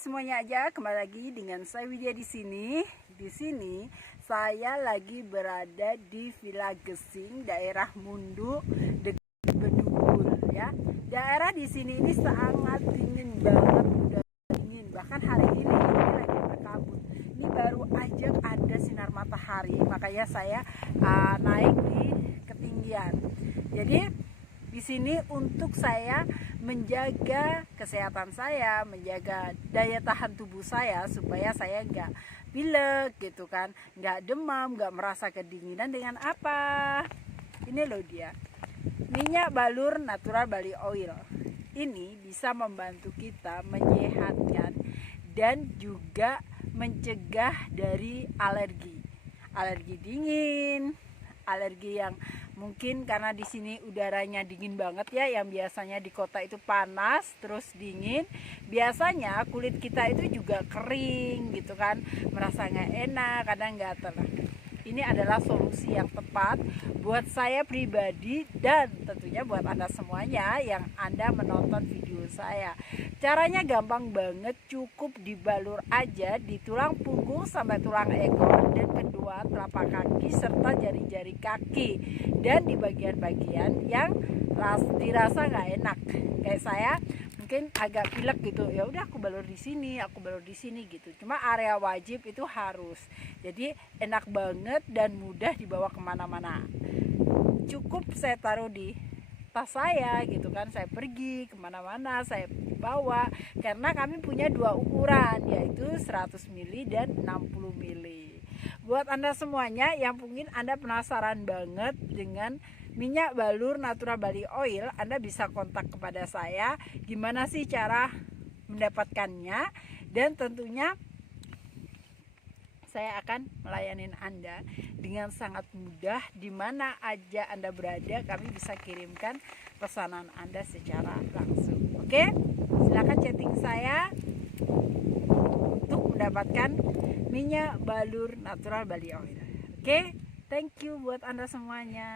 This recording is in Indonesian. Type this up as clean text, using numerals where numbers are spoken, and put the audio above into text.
semuanya aja, kembali lagi dengan saya Widya di sini. Di sini saya lagi berada di Villa Gesing, daerah Mundu, dekat Bedugul ya. Daerah di sini ini sangat dingin banget, udah dingin. Bahkan hari ini lagi berkabut. Ini baru aja ada sinar matahari, makanya saya naik di ketinggian. Jadi di sini untuk saya menjaga kesehatan saya, menjaga daya tahan tubuh saya supaya saya nggak pilek gitu kan, nggak demam, nggak merasa kedinginan dengan apa? Ini loh dia, minyak balur natural Bali oil. Ini bisa membantu kita menyehatkan dan juga mencegah dari alergi dingin, alergi yang mungkin karena di sini udaranya dingin banget ya, yang biasanya di kota itu panas terus dingin, biasanya kulit kita itu juga kering gitu kan, merasa nggak enak, kadang gatel. Ini adalah solusi yang tepat buat saya pribadi dan tentunya buat Anda semuanya yang Anda menonton video saya. Caranya gampang banget, cukup dibalur aja di tulang punggung sampai tulang ekor dan kedua telapak kaki serta jari-jari kaki, dan di bagian-bagian yang dirasa nggak enak kayak saya mungkin agak pilek gitu, ya udah aku balur di sini gitu. Cuma area wajib itu harus, jadi enak banget dan mudah dibawa kemana-mana. Cukup saya taruh di tas saya gitu kan, saya pergi kemana-mana saya bawa, karena kami punya dua ukuran, yaitu 100 ml dan 60 ml. Buat Anda semuanya yang mungkin Anda penasaran banget dengan minyak balur natural Bali oil, Anda bisa kontak kepada saya gimana sih cara mendapatkannya, dan tentunya saya akan melayani Anda dengan sangat mudah. Di mana aja Anda berada, kami bisa kirimkan pesanan Anda secara langsung. Oke, silakan chatting saya untuk mendapatkan minyak balur natural Bali oil. Oke, thank you buat Anda semuanya.